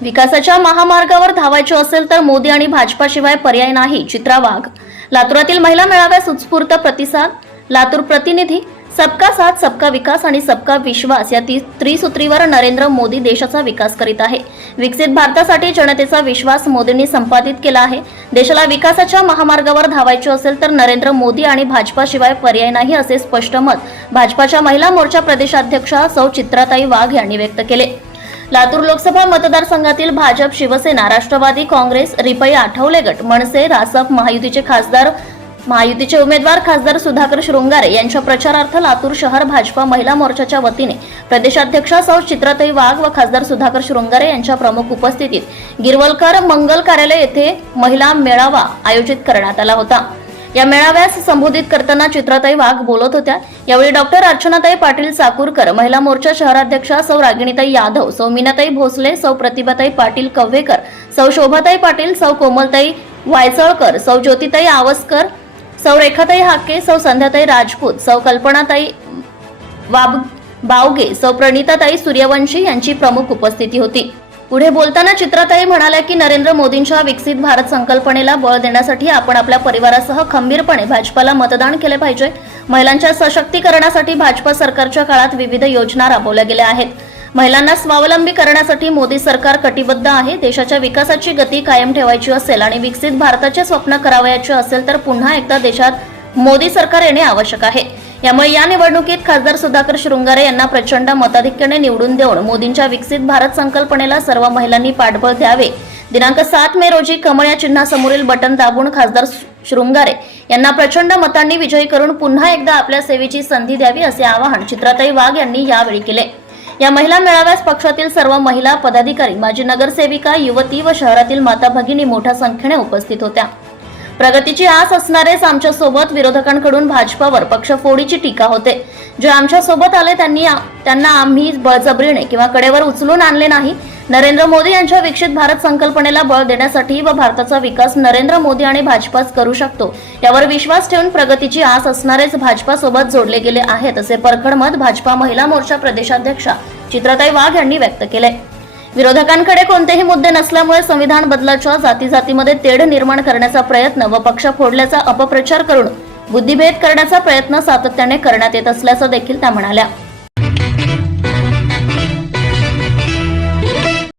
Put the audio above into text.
विकासाच्या महामार्गावर धावायचे असेल तर मोदी आणि भाजपाशिवाय पर्याय नाही चित्रा वाघ. लातूरातील महिला मेळाव्यास उत्स्फूर्त प्रतिसाद. लातूर प्रतिनिधी सबका साथ सबका विकास आणि सबका विश्वास या ती- त्रिसूत्रीवर नरेंद्र मोदी देशाचा विकास करीत आहे. विकसित भारतासाठी जनतेचा विश्वास मोदींनी संपादित केला आहे. देशाला विकासाच्या महामार्गावर धावायचे असेल तर नरेंद्र मोदी आणि भाजपाशिवाय पर्याय नाही असे स्पष्ट मत भाजपाच्या महिला मोर्चा प्रदेशाध्यक्षा सौ चित्राताई वाघ यांनी व्यक्त केले. लातूर लोकसभा मतदारसंघातील भाजप शिवसेना राष्ट्रवादी काँग्रेस रिपई आठवले गट मनसे रासप महायुतीचे खासदार महायुतीचे उमेदवार खासदार सुधाकर शृंगारे यांच्या प्रचारार्थ लातूर शहर भाजपा महिला मोर्चाच्या वतीने प्रदेशाध्यक्षा सौ चित्राताई वाघ व खासदार सुधाकर शृंगारे यांच्या प्रमुख उपस्थितीत गिरवलकर मंगल कार्यालय येथे महिला मेळावा आयोजित करण्यात आला होता. या मेळाव्यास संबोधित करताना चित्राताई वाघ बोलत होत्या. यावेळी डॉक्टर अर्चनाताई पाटील साकूरकर महिला मोर्चा शहराध्यक्षा सौ रागिणीताई यादव सौ मीनाताई भोसले सौ प्रतिभाताई पाटील कव्हेकर सौ शोभाताई पाटील सौ कोमलताई वायचळकर सौ ज्योतिताई आवसकर सौ रेखाताई हाके सौ संध्याताई राजपूत सौ कल्पनाताई वाब बावगे सौ प्रणिताताई सूर्यवंशी यांची प्रमुख उपस्थिती होती. पुढे बोलताना चित्राताई म्हणाल्या की नरेंद्र मोदींच्या विकसित भारत संकल्पनेला बळ देण्यासाठी आपण आपल्या परिवारासह खंबीरपणे भाजपाला मतदान केले पाहिजे. महिलांच्या सशक्तीकरणासाठी भाजपा सरकारच्या काळात विविध योजना राबवल्या गेल्या आहेत. महिलांना स्वावलंबी करण्यासाठी मोदी सरकार कटिबद्ध आहे. देशाच्या विकासाची गती कायम ठेवायची असेल आणि विकसित भारताचे स्वप्न करावयाचे असेल तर पुन्हा एकदा देशात मोदी सरकार येणे आवश्यक आहे. यामुळे या निवडणुकीत खासदार सुधाकर शृंगारे यांना प्रचंड मताधिक्याने निवडून देऊन मोदींच्या विकसित भारत संकल्पनेला सर्व महिलांनी पाठबळ द्यावे. दिनांक सात मे रोजी कमळ या चिन्हासमोरील बटन दाबून खासदार शृंगारे यांना प्रचंड मतांनी विजयी करून पुन्हा एकदा आपल्या सेवेची संधी द्यावी असे आवाहन चित्राताई वाघ यांनी यावेळी केले. या महिला मेळाव्यास पक्षातील सर्व महिला पदाधिकारी माजी नगरसेविका युवती व शहरातील माता भगिनी मोठ्या संख्येने उपस्थित होत्या. प्रगतीची आस असणारेच आमच्यासोबत विरोधकांकडून भाजपावर पक्षफोडीची टीका होते. जे आमच्यासोबत आले त्यांनी त्यांना आम्ही बळजबरीने किंवा कडेवर उचलून आणले नाही. नरेंद्र मोदी यांच्या विकसित भारत संकल्पनेला बळ देण्यासाठी व भारताचा विकास नरेंद्र मोदी आणि भाजपाच करू शकतो यावर विश्वास ठेवून प्रगतीची आस असणारेच भाजपासोबत जोडले गेले आहेत असे परखड मत भाजपा महिला मोर्चा प्रदेशाध्यक्षा चित्रताई वाघ यांनी व्यक्त केले विरोधकांकडे कोणतेही मुद्दे नसल्यामुळे संविधान बदलाच्या जाती जातीमध्ये तेढ निर्माण करण्याचा प्रयत्न व पक्ष फोडल्याचा अपप्रचार करून बुद्धिभेद करण्याचा प्रयत्न सातत्याने करण्यात येत असल्याचं देखील त्या म्हणाल्या.